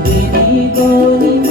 അതിനെ കോരി